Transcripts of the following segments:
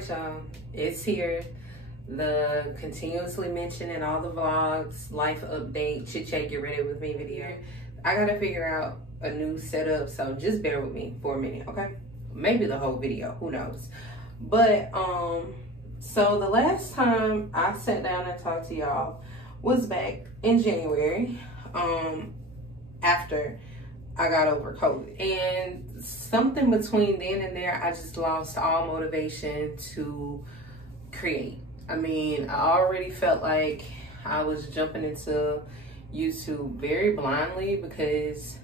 right, y'all, it's here. The continuously mentioned in all the vlogs, life update, chit chat, get ready with me video. I gotta figure out a new setup, so just bear with me for a minute, okay? Maybe the whole video, who knows? But so the last time I sat down and talked to y'all was back in January, after I got over COVID. And something between then and there, I just lost all motivation to create. I mean, I already felt like I was jumping into YouTube very blindly because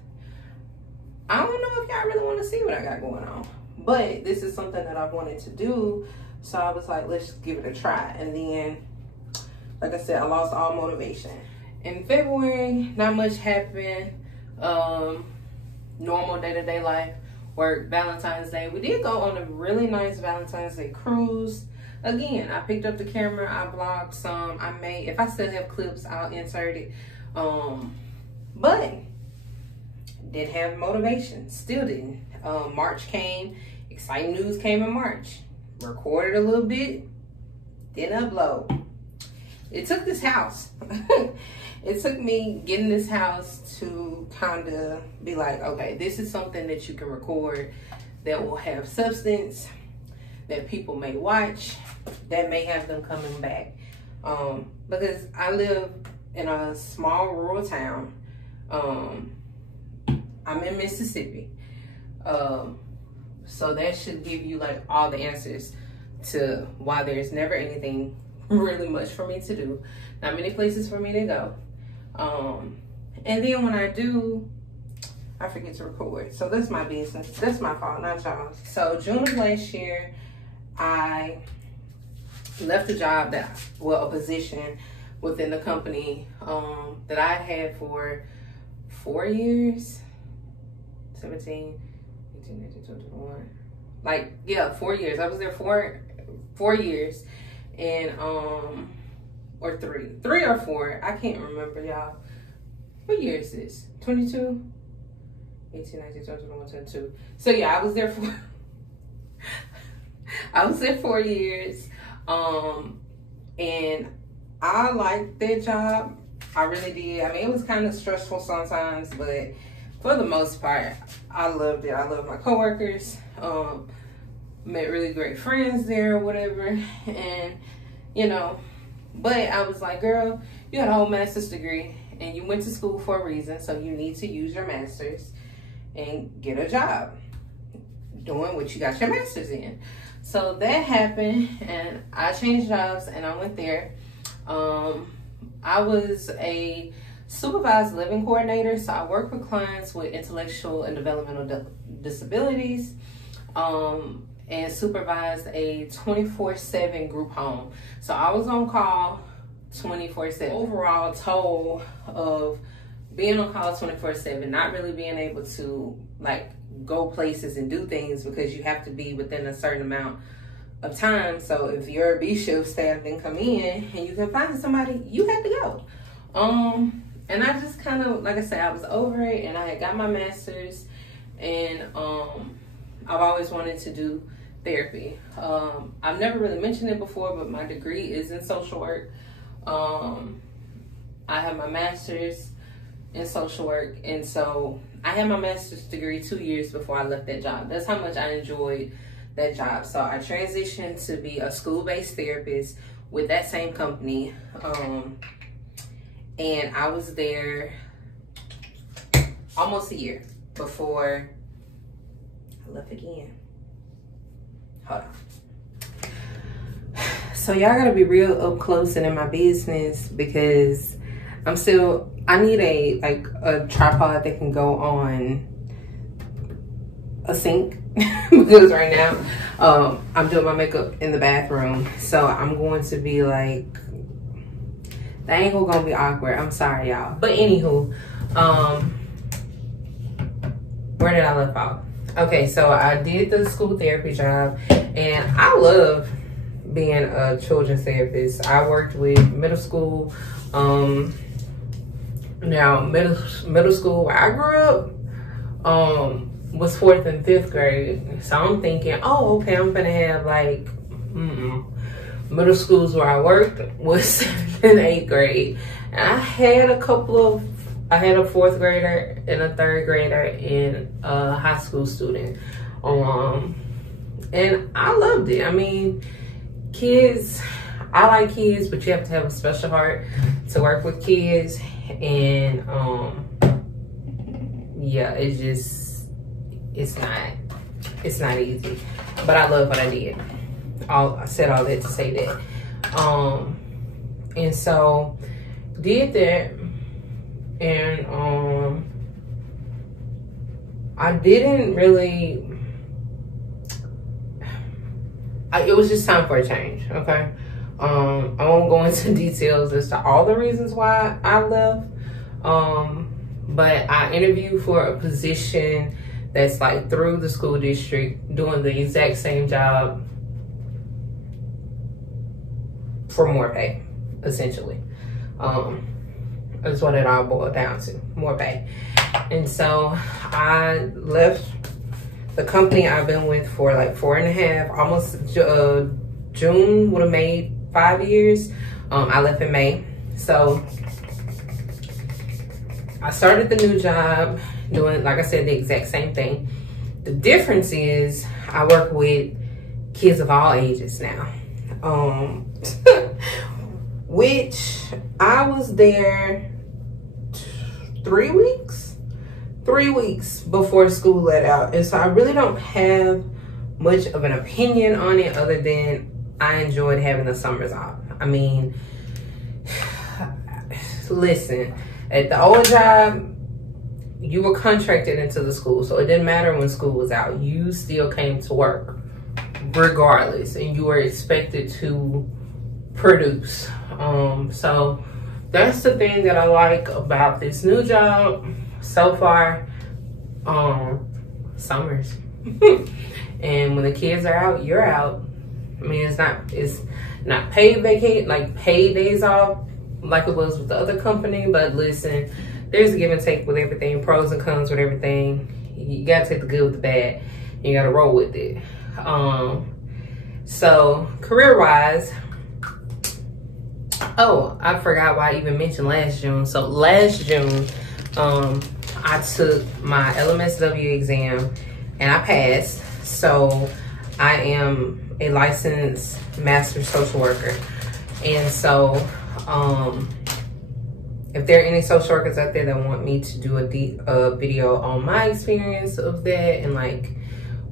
I don't know if y'all really want to see what I got going on. But this is something that I've wanted to do. So I was like, let's give it a try. And then, like I said, I lost all motivation. In February, not much happened. Normal day-to-day life, work, Valentine's Day. We did go on a really nice Valentine's Day cruise. Again, I picked up the camera, I vlogged some, I made, if I still have clips, I'll insert it. But didn't have motivation, still didn't. March came, exciting news came in March. Recorded a little bit, didn't upload. It took this house. It took me getting this house to kind of be like, okay, this is something that you can record that will have substance, that people may watch, that may have them coming back. Because I live in a small rural town. I'm in Mississippi. So that should give you like all the answers to why there's never anything really much for me to do. Not many places for me to go. And then when I do, I forget to record. So that's my business. That's my fault, not y'all's. So June of last year, I left a job that, well, a position within the company that I had for 4 years, 17, 18, 19, 20, 21. Like, yeah, 4 years. I was there for 4 years. And, or three or four, I can't remember, y'all. What year is this? 22? 18, 19, 20, 21, 22. So yeah, I was there for I was there 4 years. And I liked that job. I really did. I mean, it was kind of stressful sometimes, but for the most part, I loved it. I loved my coworkers. Met really great friends there or whatever. And, you know, but I was like, girl, you had a whole master's degree and you went to school for a reason. So you need to use your master's and get a job doing what you got your master's in. So that happened and I changed jobs and I went there. I was a supervised living coordinator. So I work with clients with intellectual and developmental disabilities. And supervised a 24/7 group home. So I was on call 24/7. Overall toll of being on call 24/7, not really being able to like go places and do things because you have to be within a certain amount of time. So if your B shift staff didn't come in and you can find somebody, you had to go. And I just kind of, like I said, I was over it and I had got my master's and I've always wanted to do therapy. I've never really mentioned it before, but my degree is in social work. I have my master's in social work, and so I had my master's degree 2 years before I left that job. That's how much I enjoyed that job. So I transitioned to be a school-based therapist with that same company, and I was there almost a year before I left again. Hold on. So y'all gotta be real up close and in my business because I need a tripod that can go on a sink because right now I'm doing my makeup in the bathroom. So I'm going to be like, the angle gonna be awkward. I'm sorry, y'all. But anywho, where did I left off? Okay, so I did the school therapy job and I love being a children's therapist. I worked with middle school. Now middle school where I grew up was 4th and 5th grade. So I'm thinking, oh, okay, I'm gonna have like Middle schools where I worked was 7th and 8th grade. And I had a fourth grader and a third grader and a high school student. And I loved it. I mean, kids, I like kids, but you have to have a special heart to work with kids. And yeah, it's not easy. But I love what I did. I said all that to say that. And so did that, and I didn't really, it was just time for a change, okay? I won't go into details as to all the reasons why I left, but I interviewed for a position that's like through the school district, doing the exact same job for more pay, essentially. That's what it all boiled down to, more pay. And so I left the company I've been with for like 4.5, almost June would have made 5 years. I left in May. So I started the new job doing, like I said, the exact same thing. The difference is I work with kids of all ages now. Which I was there 3 weeks before school let out. And so I really don't have much of an opinion on it other than I enjoyed having the summers off. I mean, listen, at the old job, you were contracted into the school. So it didn't matter when school was out. You still came to work regardless, and you were expected to produce. So that's the thing that I like about this new job so far. Summers. And when the kids are out, you're out. I mean, it's not paid vacate, like paid days off like it was with the other company, but listen, there's a give and take with everything, pros and cons with everything. You gotta take the good with the bad, you gotta roll with it. So career wise, oh, I forgot why I even mentioned last June. So last June, I took my LMSW exam and I passed. So I am a licensed master social worker. And so if there are any social workers out there that want me to do a video on my experience of that and like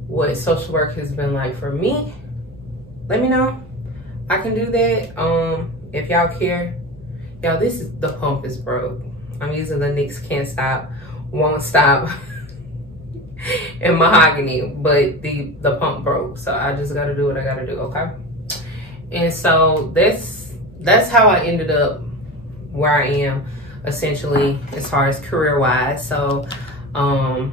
what social work has been like for me, let me know. I can do that. If y'all care. Y'all, the pump is broke. I'm using the NYX Can't Stop, Won't Stop in mahogany, but the pump broke. So I just gotta do what I gotta do, okay? And so that's how I ended up where I am, essentially, as far as career-wise. So I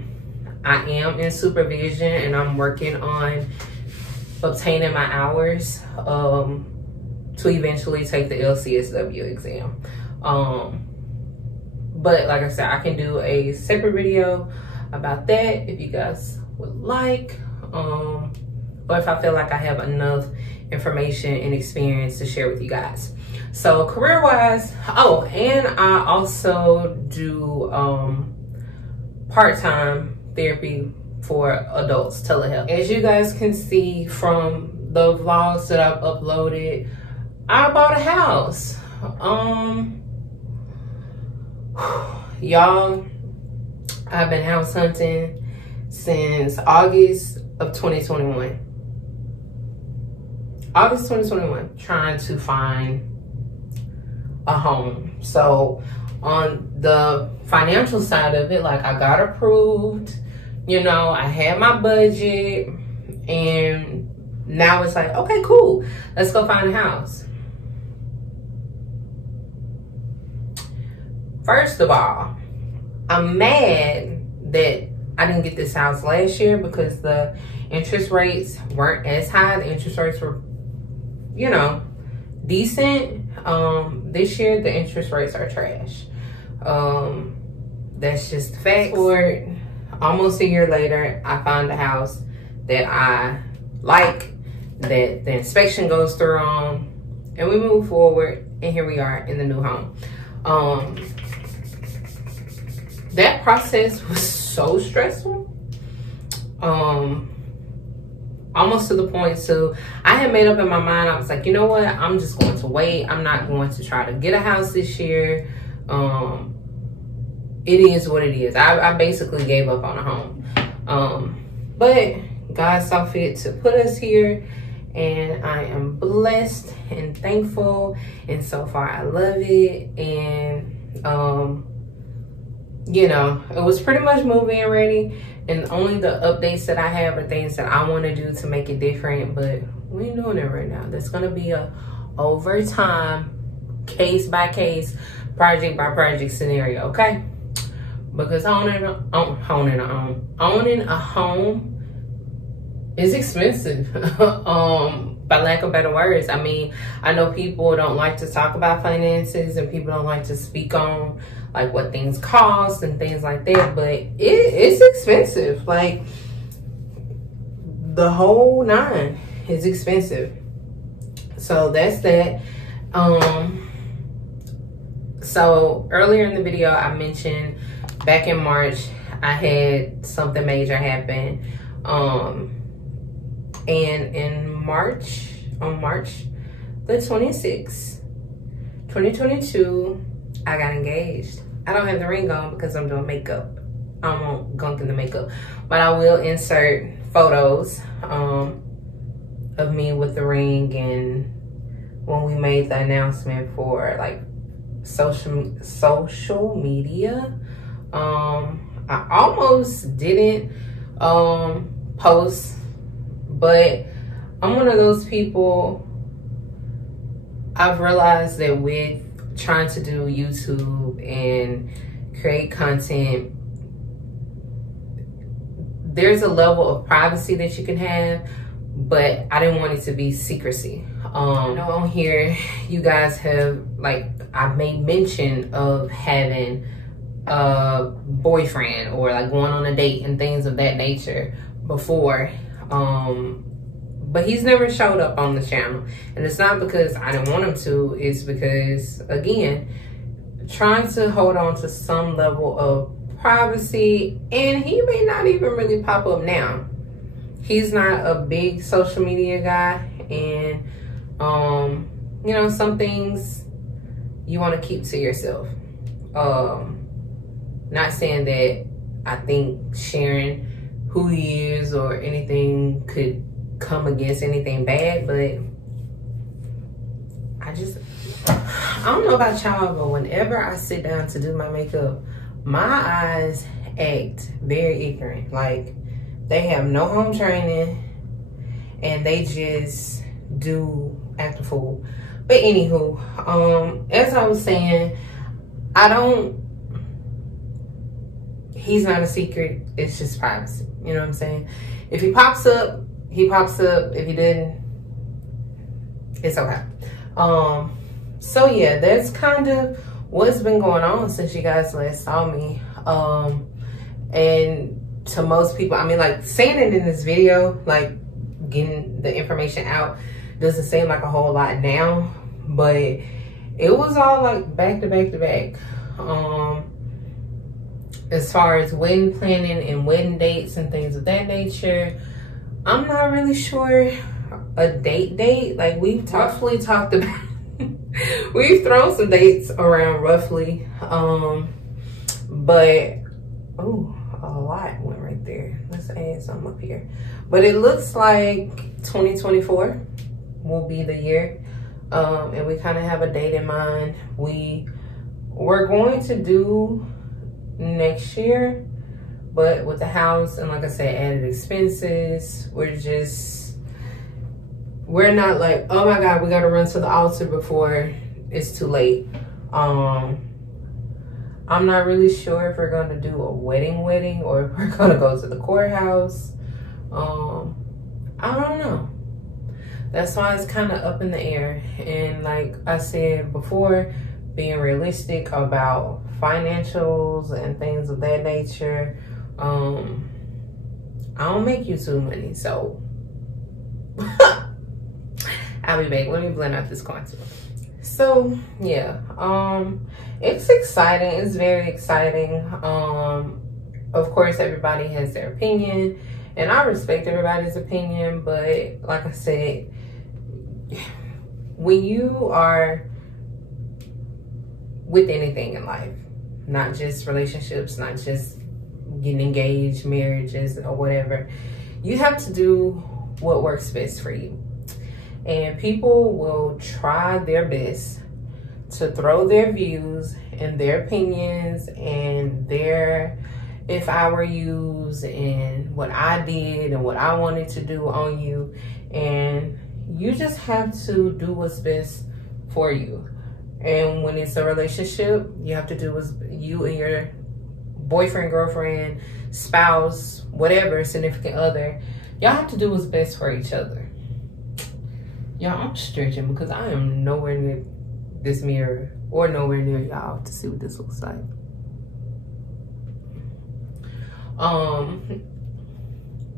am in supervision and I'm working on obtaining my hours to eventually take the LCSW exam. But like I said, I can do a separate video about that if you guys would like, or if I feel like I have enough information and experience to share with you guys. So career wise, oh, and I also do part-time therapy for adults, telehealth. As you guys can see from the vlogs that I've uploaded, I bought a house. Y'all, I've been house hunting since August of 2021. August 2021, trying to find a home. So on the financial side of it, like I got approved, you know, I had my budget, and now it's like, okay, cool, let's go find a house. First of all, I'm mad that I didn't get this house last year because the interest rates weren't as high. The interest rates were, you know, decent. This year, the interest rates are trash. That's just the fact. For almost a year later, I found a house that I like, that the inspection goes through on, and we move forward, and here we are in the new home. That process was so stressful. Almost to the point to, I had made up in my mind, I was like, you know what, I'm just going to wait. I'm not going to try to get a house this year. It is what it is. I basically gave up on a home. But God saw fit to put us here, and I am blessed and thankful, and so far I love it. And you know, it was pretty much move-in ready, and only the updates that I have are things that I want to do to make it different, but we ain't doing it right now. That's gonna be a over time, case by case, project by project scenario, okay? Because owning a home is expensive. By lack of better words. I mean, I know people don't like to talk about finances, and people don't like to speak on like what things cost and things like that, but it's expensive. Like, the whole nine is expensive. So that's that. So earlier in the video, I mentioned back in March, I had something major happen. And in March, on March the 26th, 2022, I got engaged. I don't have the ring on because I'm doing makeup. I won't gunk in the makeup, but I will insert photos of me with the ring, and when we made the announcement for like social media. I almost didn't post, but I'm one of those people. I've realized that with trying to do YouTube and create content, there's a level of privacy that you can have, but I didn't want it to be secrecy. I know on here you guys have, like, I've made mention of having a boyfriend or like going on a date and things of that nature before, but he's never showed up on the channel, and it's not because I didn't want him to. It's because, again, trying to hold on to some level of privacy, and he may not even really pop up now. He's not a big social media guy, and you know, some things you want to keep to yourself. Not saying that I think sharing who he is or anything could come against anything bad, but I don't know about y'all, but whenever I sit down to do my makeup, my eyes act very ignorant. Like, they have no home training, and they just act a fool. But anywho, as I was saying, he's not a secret, it's just privacy. You know what I'm saying? If he pops up, he pops up. If he didn't, it's okay. So yeah, that's kind of what's been going on since you guys last saw me. And to most people, I mean, like, saying it in this video, like getting the information out, doesn't seem like a whole lot now, but it was all like back to back to back. As far as wedding planning and wedding dates and things of that nature, I'm not really sure a date. Like, we've roughly talked about we've thrown some dates around roughly, but oh, a lot went right there. Let's add something up here. But it looks like 2024 will be the year, and we kind of have a date in mind. We're going to do next year, but with the house and, like I said, added expenses, we're not like, oh my God, we gotta run to the altar before it's too late. I'm not really sure if we're gonna do a wedding or if we're gonna go to the courthouse. I don't know. That's why it's kind of up in the air. And like I said before, being realistic about financials and things of that nature. I don't make YouTube money, so I'll be back. Let me blend out this contour. So yeah, it's exciting. It's very exciting. Of course, everybody has their opinion, and I respect everybody's opinion. But like I said, when you are with anything in life, not just relationships, not just getting engaged, marriages, or whatever, you have to do what works best for you. And people will try their best to throw their views and their opinions and their if I were yous and what I did and what I wanted to do on you. And you just have to do what's best for you. And when it's a relationship, you have to do what's you and your boyfriend, girlfriend, spouse, whatever, significant other, y'all have to do what's best for each other. Y'all, I'm stretching because I am nowhere near this mirror or nowhere near y'all to see what this looks like.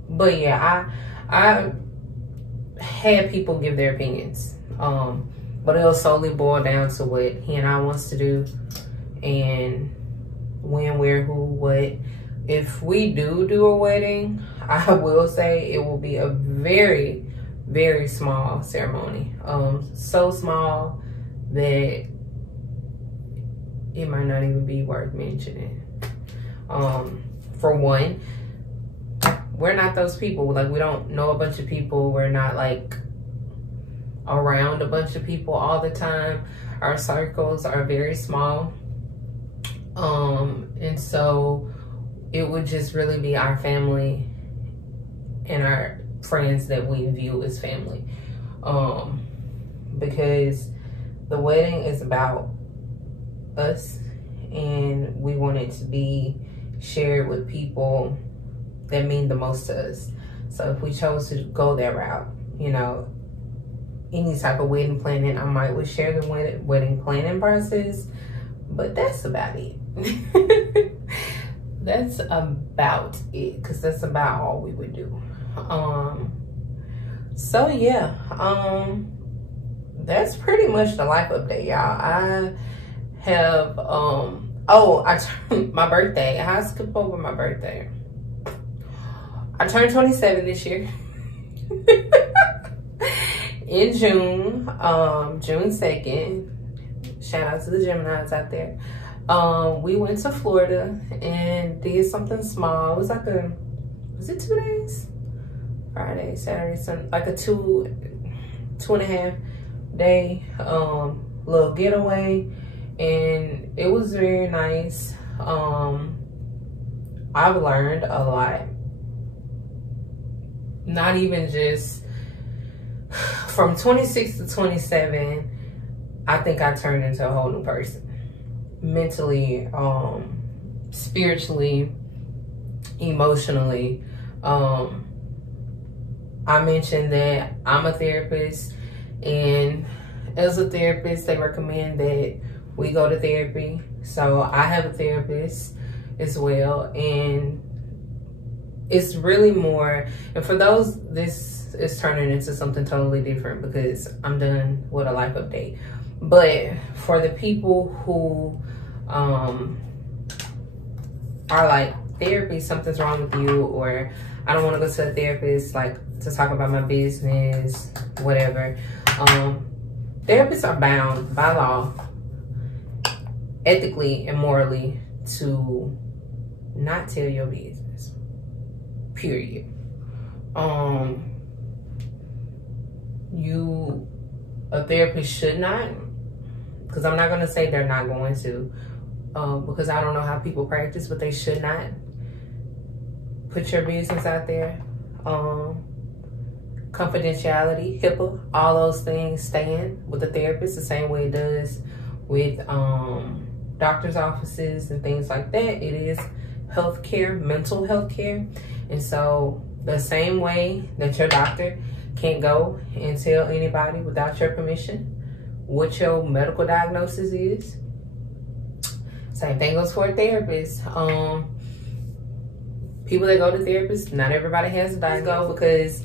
But yeah, I had people give their opinions. But it'll solely boil down to what he and I wants to do and when, where, who, what. If we do a wedding, I will say it will be a very, very small ceremony. So small that it might not even be worth mentioning. For one, we're not those people. Like, we don't know a bunch of people. We're not like around a bunch of people all the time. Our circles are very small. And so it would just really be our family and our friends that we view as family. Because the wedding is about us, and we want it to be shared with people that mean the most to us. So if we chose to go that route, you know, any type of wedding planning, I might would share the wedding planning process, but that's about it. That's about it, because that's about all we would do. So yeah, that's pretty much the life update, y'all. I have I turned my birthday. I skip over my birthday. I turned 27 this year. In June, June 2nd. Shout out to the Geminis out there. We went to Florida and did something small. It was like was it 2 days? Friday, Saturday, Sunday, like a two and a half day little getaway, and it was very nice. I've learned a lot. Not even just from 26 to 27, I think I turned into a whole new person. Mentally, spiritually, emotionally. I mentioned that I'm a therapist, and as a therapist, they recommend that we go to therapy. So I have a therapist as well, and it's really more, and for those, this is turning into something totally different because I'm done with a life update. But for the people who are like, therapy, something's wrong with you, or I don't want to go to a therapist like to talk about my business, whatever. Therapists are bound by law, ethically and morally, to not tell your business, period. A therapist should not, because I'm not going to say they're not going to, because I don't know how people practice, but they should not put your business out there. Confidentiality, HIPAA, all those things stand with the therapist the same way it does with doctor's offices and things like that. It is healthcare, mental health care. And so the same way that your doctor can't go and tell anybody without your permission what your medical diagnosis is, same thing goes for a therapist. People that go to therapists, not everybody has a diagnosis, because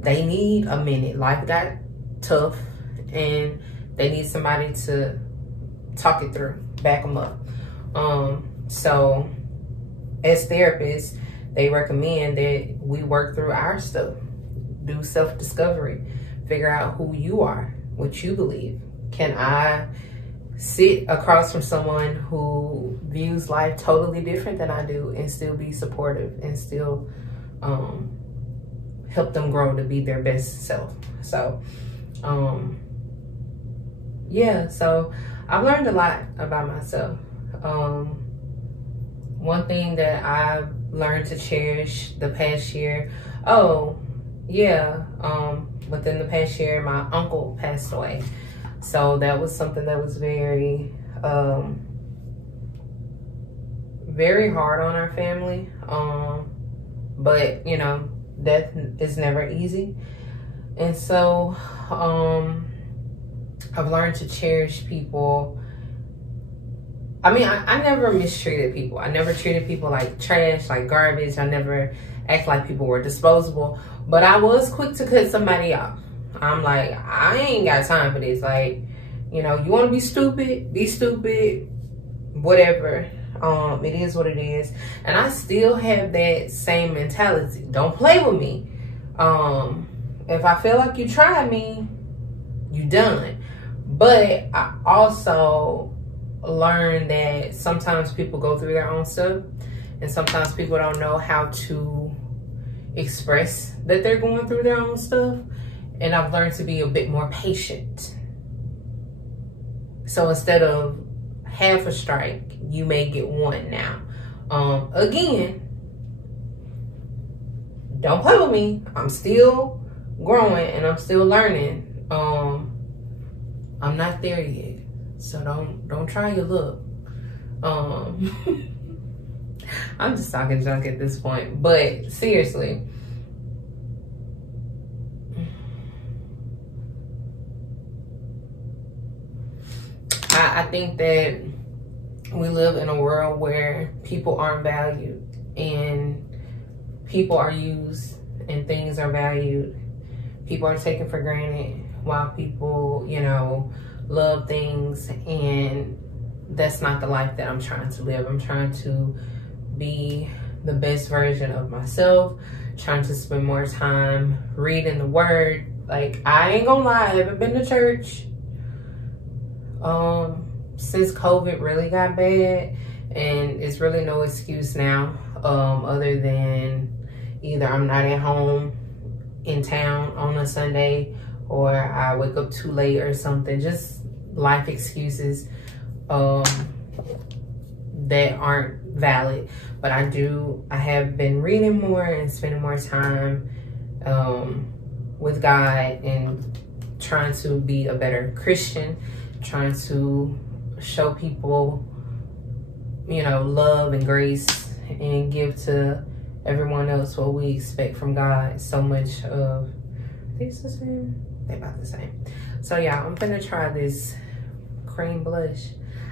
they need a minute. Life got tough and they need somebody to talk it through, back them up. So as therapists, they recommend that we work through our stuff, do self-discovery, figure out who you are, what you believe. Can I sit across from someone who views life totally different than I do and still be supportive and still help them grow to be their best self? So yeah, so I've learned a lot about myself. One thing that I've learned to cherish the past year, within the past year, my uncle passed away. So that was something that was very, very hard on our family. But you know, death is never easy. And so, I've learned to cherish people. I mean, I never mistreated people. I never treated people like trash, like garbage. I never acted like people were disposable. But I was quick to cut somebody off. I'm like, I ain't got time for this. Like, you know, you want to be stupid, whatever. It is what it is. And I still have that same mentality. Don't play with me. If I feel like you tried me, you done. But I also learned that sometimes people go through their own stuff, and sometimes people don't know how to express that they're going through their own stuff. And I've learned to be a bit more patient. So instead of half a strike, you may get one now. Again, don't play with me. I'm still growing and I'm still learning. I'm not there yet, so don't try your luck. I'm just talking junk at this point, but seriously, I think that we live in a world where people aren't valued and people are used and things are valued. People are taken for granted while people, you know, love things, and that's not the life that I'm trying to live. I'm trying to be the best version of myself, trying to spend more time reading the word. Like, I ain't gonna lie, I haven't been to church since COVID really got bad, and it's really no excuse now other than either I'm not at home in town on a Sunday, or I wake up too late or something. Just life excuses that aren't valid. But I have been reading more and spending more time with God and trying to be a better Christian, trying to show people, you know, love and grace, and give to everyone else what we expect from God. So much of these the same, they about the same. So yeah, I'm gonna try this cream blush.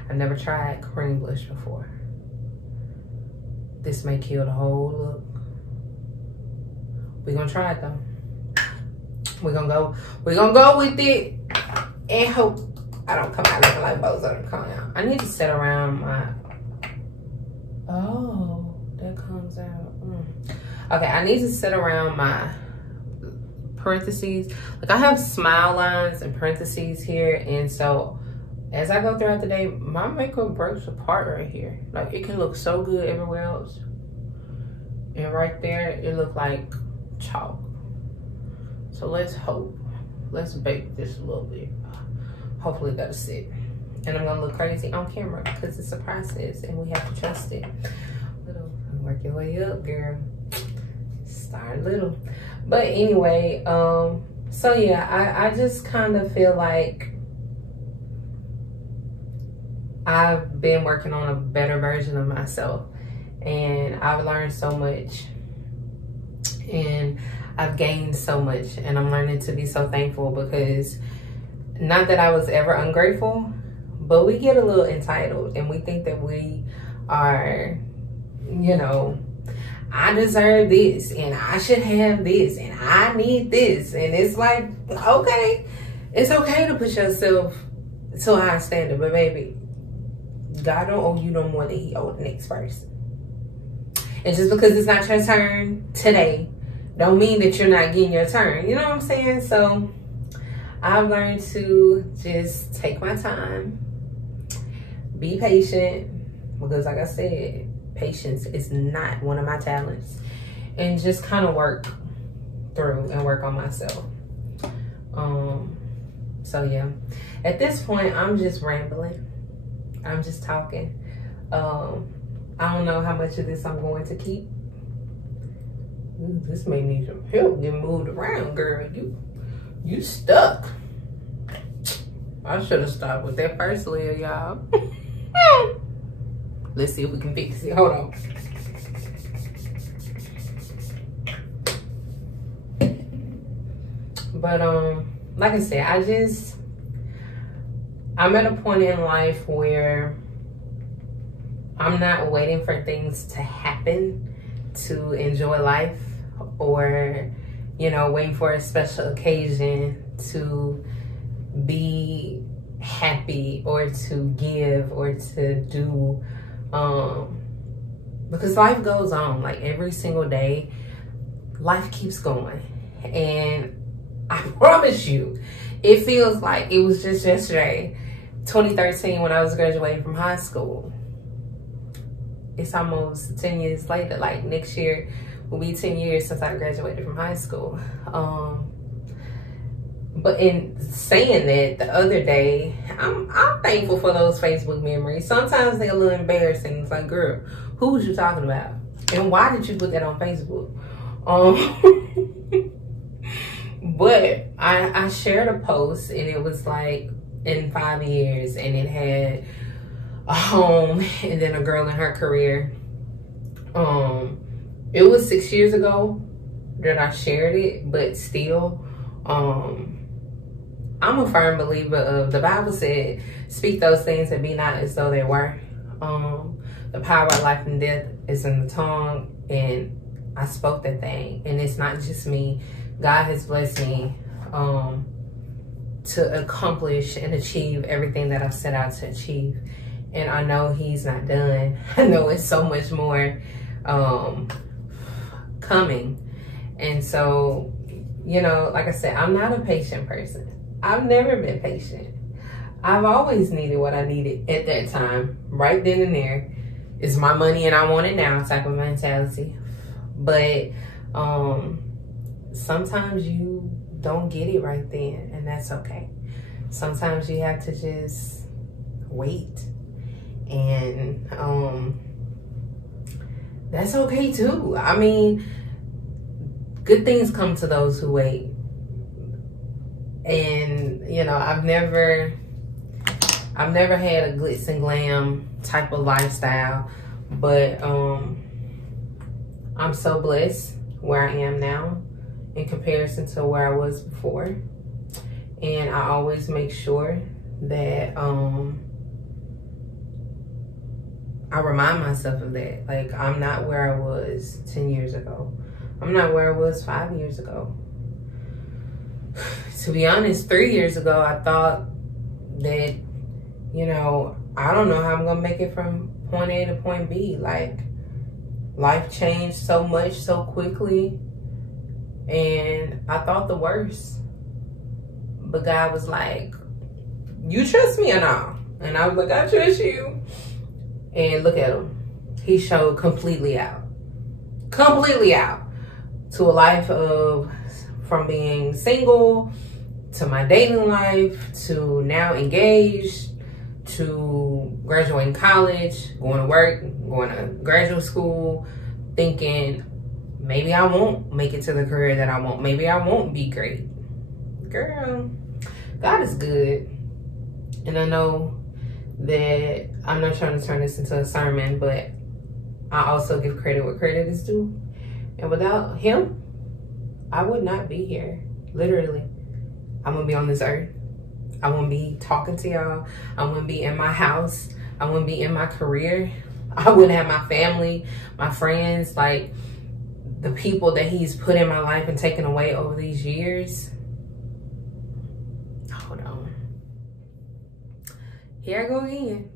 I never tried cream blush before. This may kill the whole look. We're gonna try it though. We're gonna go with it and hope I don't come out looking like Bozo. Come out. I need to set around my, oh, that comes out. Okay, I need to set around my parentheses. Like, I have smile lines and parentheses here, and so as I go throughout the day, my makeup breaks apart right here. Like, it can look so good everywhere else, and right there it look like chalk. So let's hope, let's bake this a little bit. Hopefully that'll sit. And I'm gonna look crazy on camera because it's a process and we have to trust it. Work your way up, girl. Start little. But anyway, so yeah, I just kind of feel like I've been working on a better version of myself, and I've learned so much, and I've gained so much, and I'm learning to be so thankful, because not that I was ever ungrateful, but we get a little entitled and we think that we are, you know, I deserve this and I should have this and I need this. And it's like, okay, It's okay to put yourself to a high standard, but baby, God don't owe you no more than he owed the next person. And just because it's not your turn today, don't mean that you're not getting your turn. You know what I'm saying? So I've learned to just take my time, be patient, because like I said, patience is not one of my talents, and just kind of work through and work on myself. So yeah, at this point, I'm just rambling. I'm just talking. I don't know how much of this I'm going to keep. Ooh, this may need some help getting moved around, girl. You stuck. I should have stopped with that first layer, y'all. Let's see if we can fix it. Hold on. But like I said, I'm at a point in life where I'm not waiting for things to happen to enjoy life, or, you know, waiting for a special occasion to be happy or to give or to do, because life goes on. Like every single day, life keeps going. And I promise you, it feels like it was just yesterday, 2013, when I was graduating from high school. It's almost 10 years later. Like next year will be 10 years since I graduated from high school. But in saying that, the other day, I'm thankful for those Facebook memories. Sometimes they're a little embarrassing. It's like, girl, who was you talking about? And why did you put that on Facebook? But I shared a post, and it was like in 5 years, and it had a home and then a girl in her career. It was 6 years ago that I shared it, but still, I'm a firm believer of, the Bible said, speak those things and be not as though they were. The power of life and death is in the tongue, and I spoke that thing. And it's not just me. God has blessed me to accomplish and achieve everything that I've set out to achieve. And I know he's not done. I know it's so much more coming. And so, you know, like I said, I'm not a patient person. I've never been patient. I've always needed what I needed at that time, right then and there. It's my money and I want it now type of mentality. But sometimes you don't get it right then, and that's okay. Sometimes you have to just wait. And that's okay too. I mean, good things come to those who wait. And you know, I've never had a glitz and glam type of lifestyle, but I'm so blessed where I am now in comparison to where I was before. And I always make sure that I remind myself of that. Like, I'm not where I was 10 years ago. I'm not where I was 5 years ago. To be honest, 3 years ago, I thought that, you know, I don't know how I'm going to make it from point A to point B. Like, life changed so much so quickly, and I thought the worst. But God was like, you trust me or not? And I was like, I trust you. And look at him. He showed completely out to a life of, from being single to my dating life to now engaged to graduating college, going to work, going to graduate school, thinking maybe I won't make it to the career that I want. Maybe I won't be great. Girl, God is good. And I know that I'm not trying to turn this into a sermon, but I also give credit where credit is due. And without him, I would not be here. Literally, I wouldn't be on this earth. I wouldn't be talking to y'all. I wouldn't be in my house. I wouldn't be in my career. I wouldn't have my family, my friends, like the people that he's put in my life and taken away over these years. I here I go again.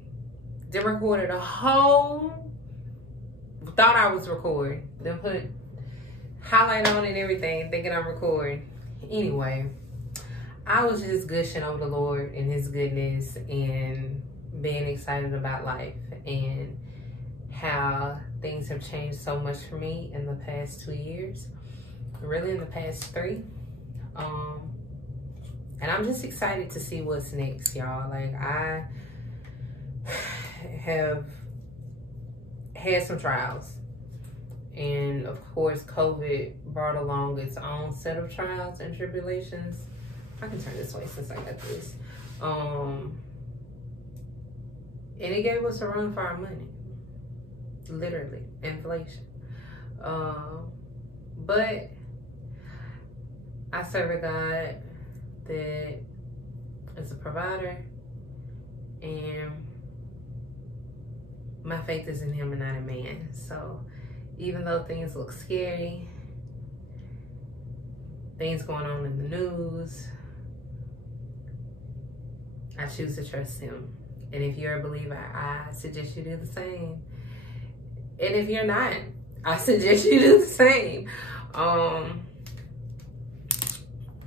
Then recorded a whole, thought I was recording. Then put highlight on and everything, thinking I'm recording. Anyway, I was just gushing over the Lord and his goodness and being excited about life and how things have changed so much for me in the past 2 years, really in the past 3. And I'm just excited to see what's next, y'all. Like, I have had some trials. And of course, COVID brought along its own set of trials and tribulations. I can turn this way since I got this. And it gave us a run for our money. Literally, inflation. But I serve a God that is a provider, and my faith is in him and not in man. So even though things look scary, things going on in the news, I choose to trust him. And if you're a believer, I suggest you do the same. And if you're not, I suggest you do the same.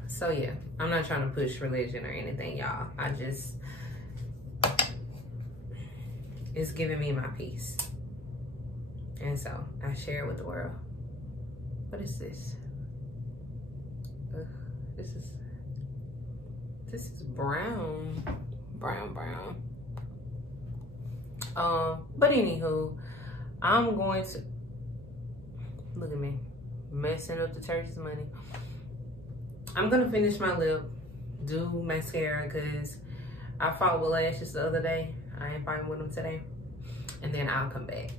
So yeah, I'm not trying to push religion or anything, y'all. It's giving me my peace. And so I share it with the world. What is this? Ugh, this is brown. Brown. But anywho, I'm going to, look at me, messing up the church's money. I'm gonna finish my lip, do mascara, because I fought with lashes the other day. I ain't fighting with them today. And then I'll come back.